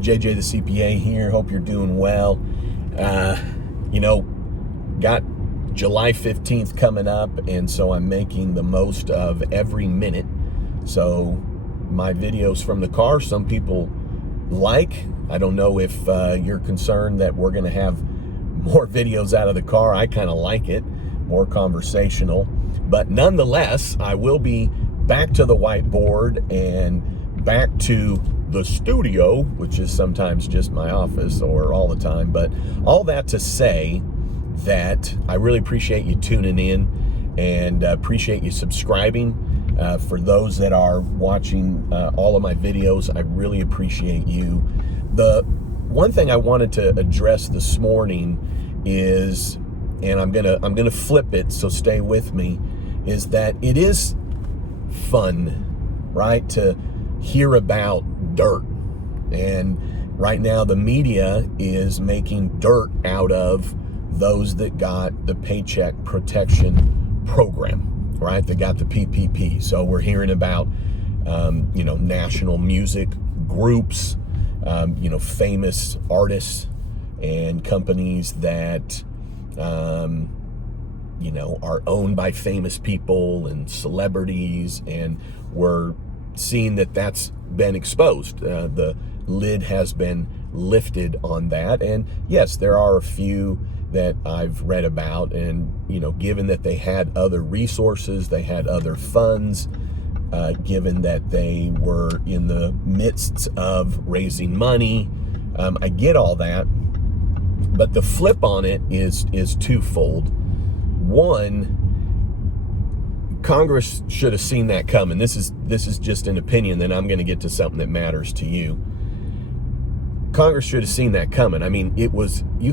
JJ the CPA here. Hope you're doing well. Got July 15th coming up, and so I'm making the most of every minute. So my videos from the car, some people like. I don't know if you're concerned that we're going to have more videos out of the car. I kind of like it, more conversational. But nonetheless, I will be back to the whiteboard and back to the studio, which is sometimes just my office or all the time. But all that to say that I really appreciate you tuning in and appreciate you subscribing. For those that are watching all of my videos, I really appreciate you. The one thing I wanted to address this morning is, and I'm gonna flip it, so stay with me, is that it is fun, right, to hear about dirt. And right now the media is making dirt out of those that got the Paycheck Protection Program, right? They got the PPP. So we're hearing about, national music groups, famous artists and companies that, are owned by famous people and celebrities, and we're seeing that that's been exposed. The lid has been lifted on that, and yes, there are a few that I've read about, and given that they had other resources, they had other funds, given that they were in the midst of raising money, I get all that, but the flip on it is twofold. One, Congress should have seen that coming. This is just an opinion, then I'm going to get to something that matters to you. Congress should have seen that coming. I mean, you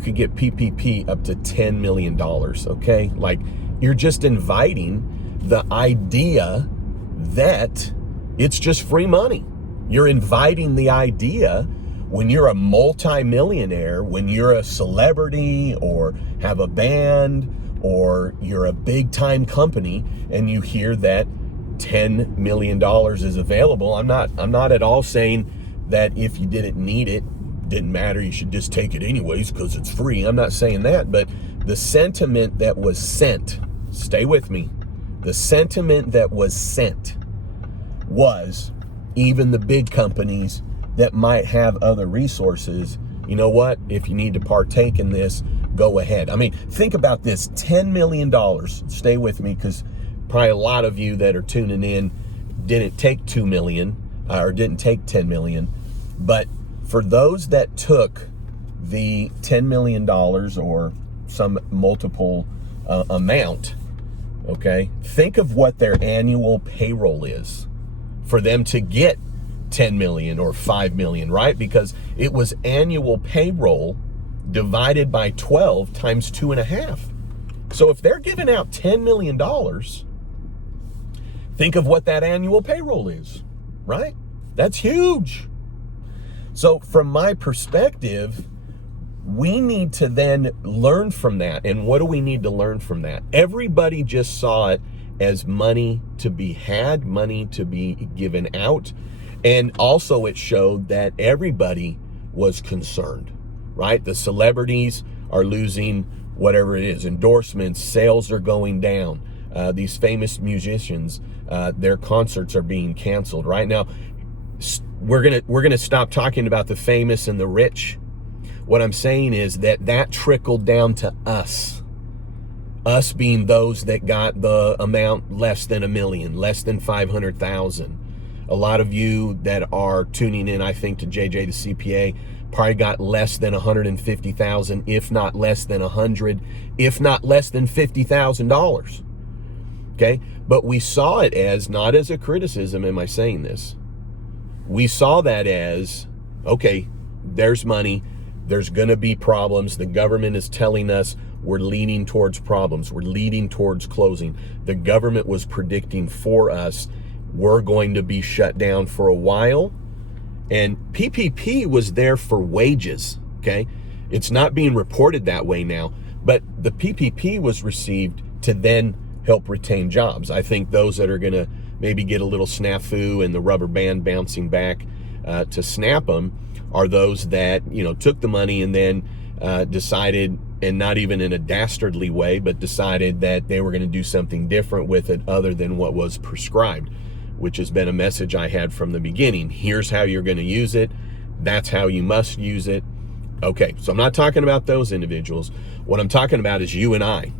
could get PPP up to $10 million, okay? Like, you're just inviting the idea that it's just free money. You're inviting the idea when you're a multimillionaire, when you're a celebrity or have a band or you're a big time company and you hear that $10 million is available. I'm not at all saying that if you didn't need it, didn't matter, you should just take it anyways because it's free. I'm not saying that, but the sentiment that was sent, stay with me, the sentiment that was sent was, even the big companies that might have other resources, you know what, if you need to partake in this, go ahead. I mean, think about this, $10 million, stay with me, because probably a lot of you that are tuning in didn't take 2 million or didn't take 10 million, but for those that took the $10 million or some multiple amount, okay, think of what their annual payroll is for them to get 10 million or 5 million, right? Because it was annual payroll divided by 12 times 2.5. So if they're giving out $10 million, think of what that annual payroll is, right? That's huge. So from my perspective, we need to then learn from that. And what do we need to learn from that? Everybody just saw it as money to be had, money to be given out. And also it showed that everybody was concerned, right? The celebrities are losing whatever it is, endorsements, sales are going down. These famous musicians, their concerts are being canceled. Right now, we're gonna stop talking about the famous and the rich. What I'm saying is that trickled down to us being those that got the amount less than $1 million, less than 500,000. A lot of you that are tuning in, I think, to JJ the CPA probably got less than 150,000, if not less than 100, if not less than $50,000. Okay, but we saw it as, not as a criticism. Am I saying this? We saw that as, okay, there's money, there's going to be problems. The government is telling us we're leaning towards problems. We're leading towards closing. The government was predicting for us, we're going to be shut down for a while. And PPP was there for wages, okay? It's not being reported that way now, but the PPP was received to then help retain jobs. I think those that are going to maybe get a little snafu and the rubber band bouncing back, to snap them are those that, took the money and then decided, and not even in a dastardly way, but decided that they were going to do something different with it other than what was prescribed, which has been a message I had from the beginning. Here's how you're going to use it. That's how you must use it. Okay, so I'm not talking about those individuals. What I'm talking about is you and I,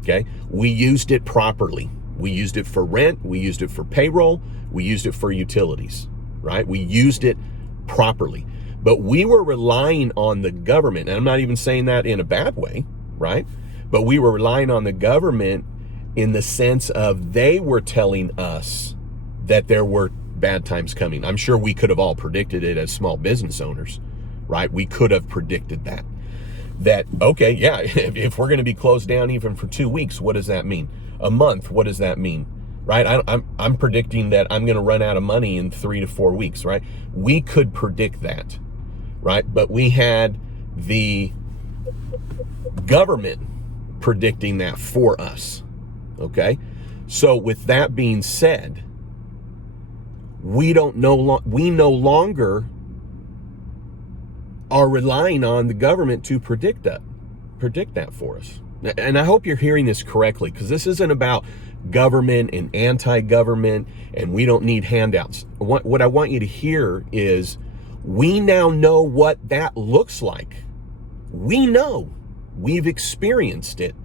okay? We used it properly. We used it for rent. We used it for payroll. We used it for utilities, right? We used it properly. But we were relying on the government, and I'm not even saying that in a bad way, right? But we were relying on the government in the sense of they were telling us that there were bad times coming. I'm sure we could have all predicted it as small business owners, right? We could have predicted that. Okay, yeah, if we're going to be closed down even for 2 weeks, what does that mean? A month, what does that mean? Right? I'm predicting that I'm going to run out of money in 3 to 4 weeks, right? We could predict that, right? But we had the government predicting that for us, okay? So with that being said, we no longer are relying on the government to predict that for us. And I hope you're hearing this correctly, because this isn't about government and anti-government and we don't need handouts. What I want you to hear is we now know what that looks like. We know. We've experienced it.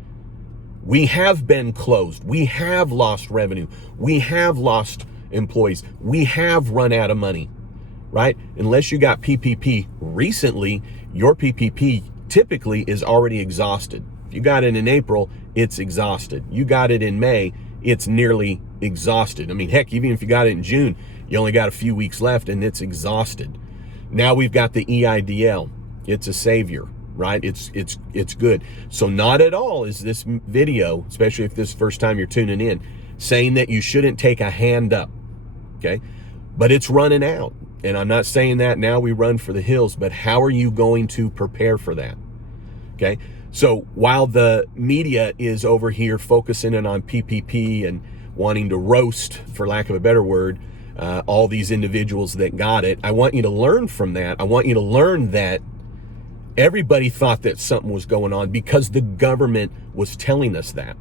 We have been closed. We have lost revenue. We have lost employees. We have run out of money, right? Unless you got PPP recently, your PPP typically is already exhausted. If you got it in April, it's exhausted. You got it in May, it's nearly exhausted. I mean, heck, even if you got it in June, you only got a few weeks left and it's exhausted. Now we've got the EIDL. It's a savior, right? It's good. So not at all is this video, especially if this is the first time you're tuning in, saying that you shouldn't take a hand up, okay? But it's running out. And I'm not saying that now we run for the hills, but how are you going to prepare for that? Okay? So while the media is over here focusing in on PPP and wanting to roast, for lack of a better word, all these individuals that got it, I want you to learn from that. I want you to learn that everybody thought that something was going on because the government was telling us that.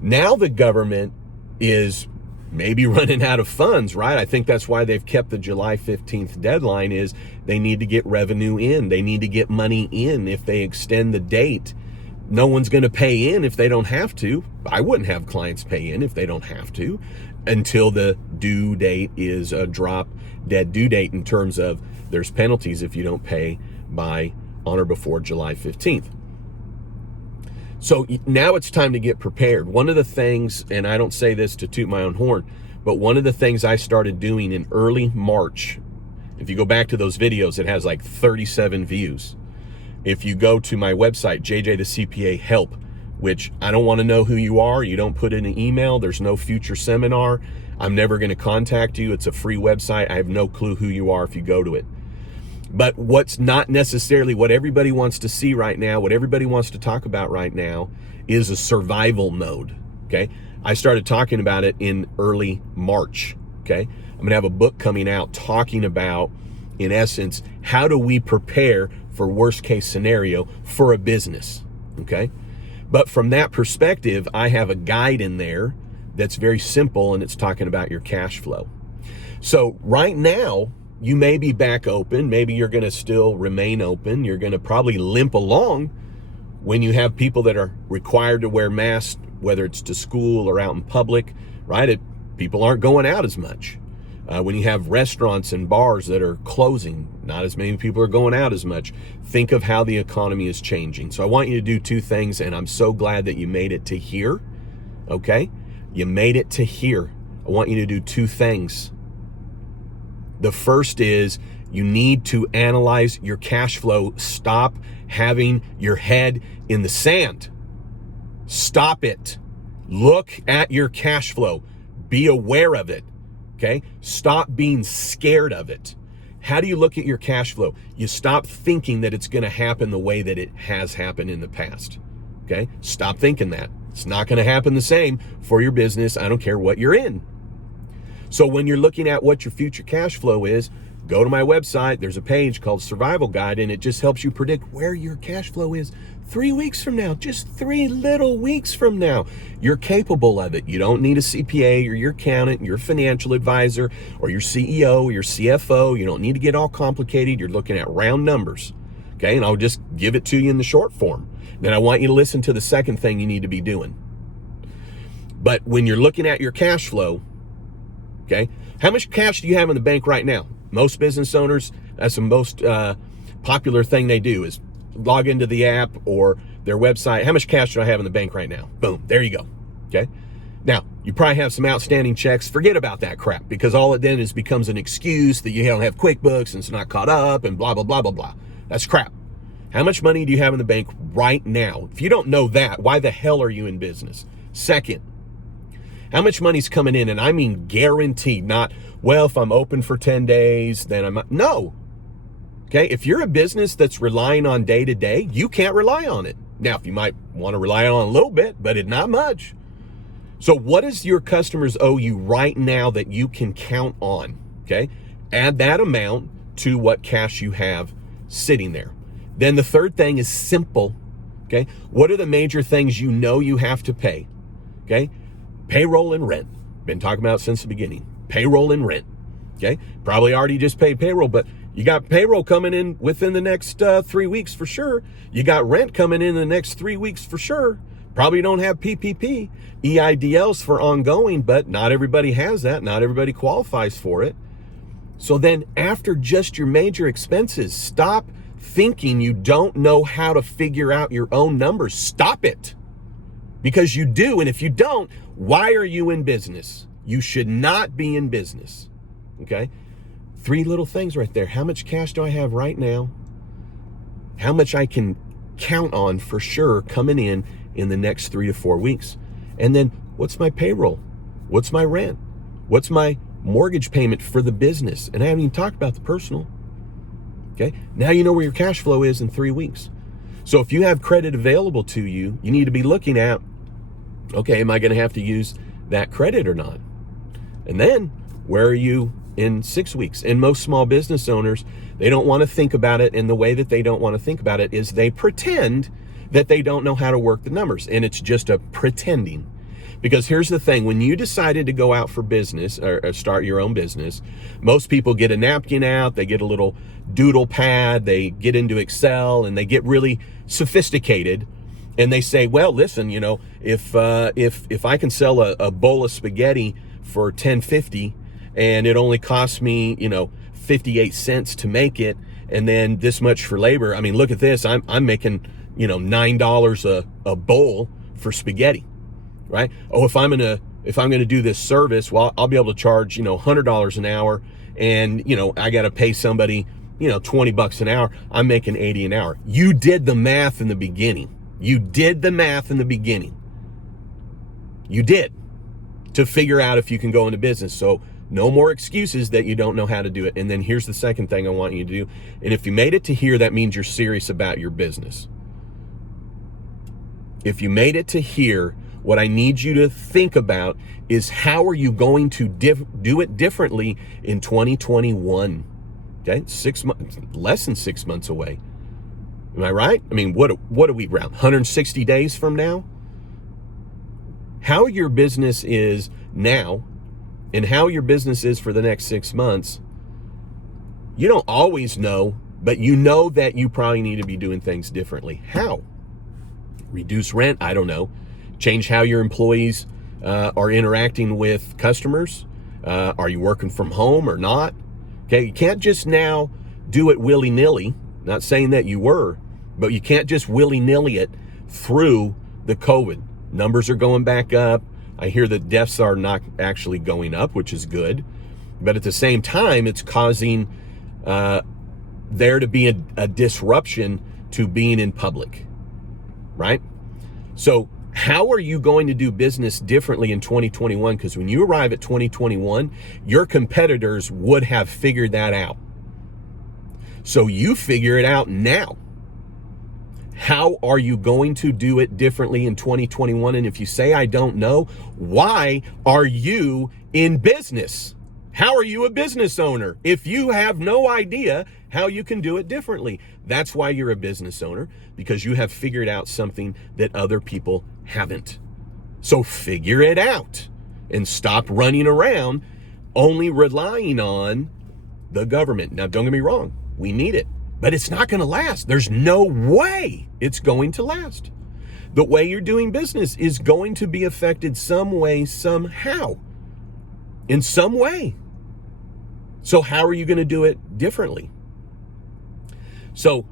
Now the government is maybe running out of funds, right? I think that's why they've kept the July 15th deadline, is they need to get revenue in. They need to get money in. If they extend the date, no one's going to pay in if they don't have to. I wouldn't have clients pay in if they don't have to until the due date is a drop dead due date, in terms of there's penalties if you don't pay by on or before July 15th. So now it's time to get prepared. One of the things, and I don't say this to toot my own horn, but one of the things I started doing in early March, if you go back to those videos, it has like 37 views. If you go to my website, JJ the CPA Help, which I don't want to know who you are, you don't put in an email, there's no future seminar, I'm never going to contact you, it's a free website, I have no clue who you are if you go to it. But what's not necessarily what everybody wants to see right now, what everybody wants to talk about right now, is a survival mode, okay? I started talking about it in early March, okay? I'm going to have a book coming out talking about, in essence, how do we prepare for worst case scenario for a business, okay? But from that perspective, I have a guide in there that's very simple, and it's talking about your cash flow. So right now, you may be back open. Maybe you're going to still remain open. You're going to probably limp along when you have people that are required to wear masks, whether it's to school or out in public, right? People aren't going out as much. When you have restaurants and bars that are closing, not as many people are going out as much. Think of how the economy is changing. So I want you to do two things, and I'm so glad that you made it to here, okay? You made it to here. I want you to do two things. The first is you need to analyze your cash flow. Stop having your head in the sand. Stop it. Look at your cash flow. Be aware of it. Okay? Stop being scared of it. How do you look at your cash flow? You stop thinking that it's going to happen the way that it has happened in the past. Okay? Stop thinking that. It's not going to happen the same for your business. I don't care what you're in. So when you're looking at what your future cash flow is, go to my website. There's a page called Survival Guide, and it just helps you predict where your cash flow is 3 weeks from now, just 3 little weeks from now. You're capable of it. You don't need a CPA or your accountant, your financial advisor, or your CEO or your CFO. You don't need to get all complicated. You're looking at round numbers. Okay, and I'll just give it to you in the short form. Then I want you to listen to the second thing you need to be doing. But when you're looking at your cash flow, okay, how much cash do you have in the bank right now? Most business owners, that's the most popular thing they do is log into the app or their website. How much cash do I have in the bank right now? Boom, there you go. Okay. Now, you probably have some outstanding checks. Forget about that crap, because all it then is becomes an excuse that you don't have QuickBooks and it's not caught up and blah, blah, blah, blah, blah. That's crap. How much money do you have in the bank right now? If you don't know that, why the hell are you in business? Second, how much money's coming in? And I mean guaranteed, not, well, if I'm open for 10 days, then I'm, no. Okay, if you're a business that's relying on day to day, you can't rely on it. Now, if you might want to rely on it a little bit, but not much. So what does your customers owe you right now that you can count on? Okay, add that amount to what cash you have sitting there. Then the third thing is simple. Okay, what are the major things you know you have to pay? Okay, payroll and rent. Been talking about it since the beginning. Payroll and rent. Okay, probably already just paid payroll, but you got payroll coming in within the next 3 weeks for sure. You got rent coming in the next 3 weeks for sure. Probably don't have PPP, EIDLs for ongoing, but not everybody has that. Not everybody qualifies for it. So then after just your major expenses, stop thinking you don't know how to figure out your own numbers. Stop it. Because you do, and if you don't, why are you in business? You should not be in business. Okay? 3 little things right there. How much cash do I have right now? How much I can count on for sure coming in the next 3 to 4 weeks? And then what's my payroll? What's my rent? What's my mortgage payment for the business? And I haven't even talked about the personal. Okay, now you know where your cash flow is in 3 weeks. So if you have credit available to you, you need to be looking at, okay, am I going to have to use that credit or not? And then where are you in 6 weeks? And most small business owners, they don't want to think about it. And the way that they don't want to think about it is they pretend that they don't know how to work the numbers. And it's just a pretending. Because here's the thing, when you decided to go out for business or start your own business, most people get a napkin out, they get a little doodle pad, they get into Excel, and they get really sophisticated. And they say, well, listen, you know, if I can sell a bowl of spaghetti for $10.50 and it only costs me, you know, 58 cents to make it, and then this much for labor. I mean, look at this. I'm making, you know, $9 a bowl for spaghetti. Right? Oh, if I'm gonna do this service, well, I'll be able to charge, you know, $100 an hour, and you know, I got to pay somebody, you know, $20 an hour. I'm making $80 an hour. You did the math in the beginning. You did the math in the beginning. You did, to figure out if you can go into business. So no more excuses that you don't know how to do it. And then here's the second thing I want you to do. And if you made it to here, that means you're serious about your business. If you made it to here, what I need you to think about is how are you going to do it differently in 2021? Okay, 6 months, less than 6 months away. Am I right? I mean, what are we around? 160 days from now? How your business is now and how your business is for the next 6 months, you don't always know, but you know that you probably need to be doing things differently. How? Reduce rent? I don't know. Change how your employees are interacting with customers. Are you working from home or not? Okay, you can't just now do it willy-nilly. Not saying that you were, but you can't just willy-nilly it through the COVID. Numbers are going back up. I hear that deaths are not actually going up, which is good. But at the same time, it's causing there to be a disruption to being in public, right? So how are you going to do business differently in 2021? Because when you arrive at 2021, your competitors would have figured that out. So you figure it out now. How are you going to do it differently in 2021? And if you say, I don't know, why are you in business? How are you a business owner if you have no idea how you can do it differently? That's why you're a business owner, because you have figured out something that other people haven't. So figure it out and stop running around only relying on the government. Now, don't get me wrong, we need it, but it's not going to last. There's no way it's going to last. The way you're doing business is going to be affected some way, somehow, in some way. So how are you going to do it differently? So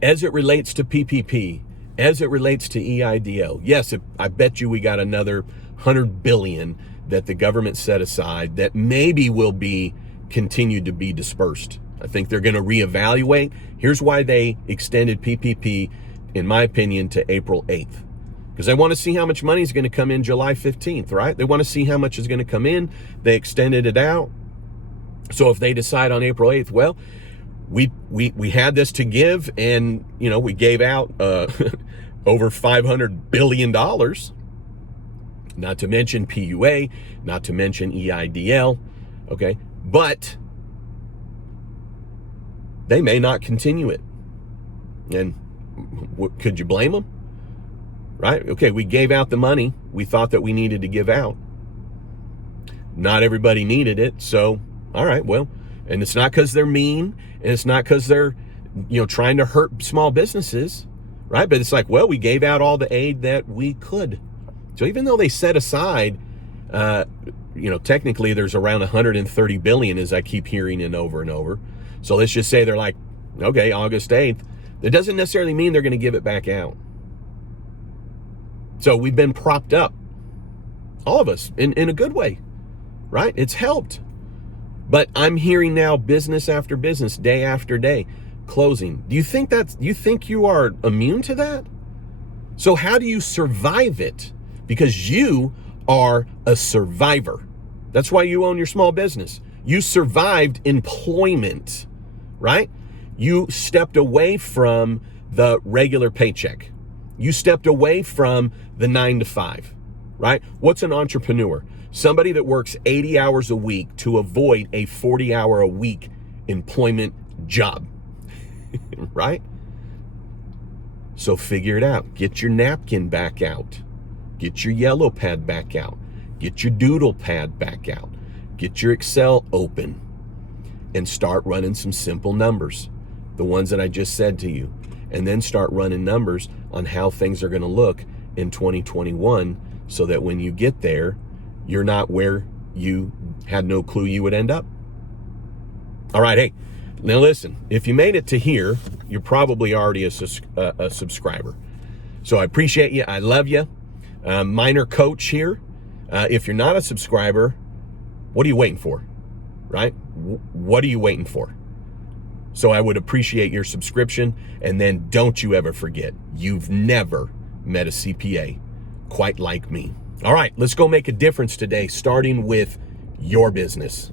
as it relates to PPP, as it relates to EIDL, yes, I bet you we got another $100 billion that the government set aside that maybe will be continued to be dispersed. I think they're going to reevaluate. Here's why they extended PPP, in my opinion, to April 8th. Because they want to see how much money is going to come in July 15th, right? They want to see how much is going to come in. They extended it out. So if they decide on April 8th, well, we had this to give, and we gave out over $500 billion, not to mention PUA, not to mention EIDL, okay? But they may not continue it. And could you blame them? Right? Okay, we gave out the money we thought that we needed to give out. Not everybody needed it, so all right, well, and it's not because they're mean, and it's not because they're, trying to hurt small businesses, right? But it's like, well, we gave out all the aid that we could. So even though they set aside, technically there's around 130 billion, as I keep hearing it over and over. So let's just say they're like, okay, August 8th. That doesn't necessarily mean they're going to give it back out. So we've been propped up, all of us, in a good way, right? It's helped. But I'm hearing now business after business, day after day, closing. Do you think you are immune to that? So how do you survive it? Because you are a survivor. That's why you own your small business. You survived employment, right? You stepped away from the regular paycheck. You stepped away from the 9 to 5, right? What's an entrepreneur? Somebody that works 80 hours a week to avoid a 40-hour-a-week employment job, right? So figure it out. Get your napkin back out. Get your yellow pad back out. Get your doodle pad back out. Get your Excel open and start running some simple numbers, the ones that I just said to you, and then start running numbers on how things are going to look in 2021 so that when you get there, you're not where you had no clue you would end up. All right, hey, now listen, if you made it to here, you're probably already a subscriber. So I appreciate you. I love you. Minor coach here. If you're not a subscriber, what are you waiting for, right? What are you waiting for? So I would appreciate your subscription. And then don't you ever forget, you've never met a CPA quite like me. All right, let's go make a difference today, starting with your business.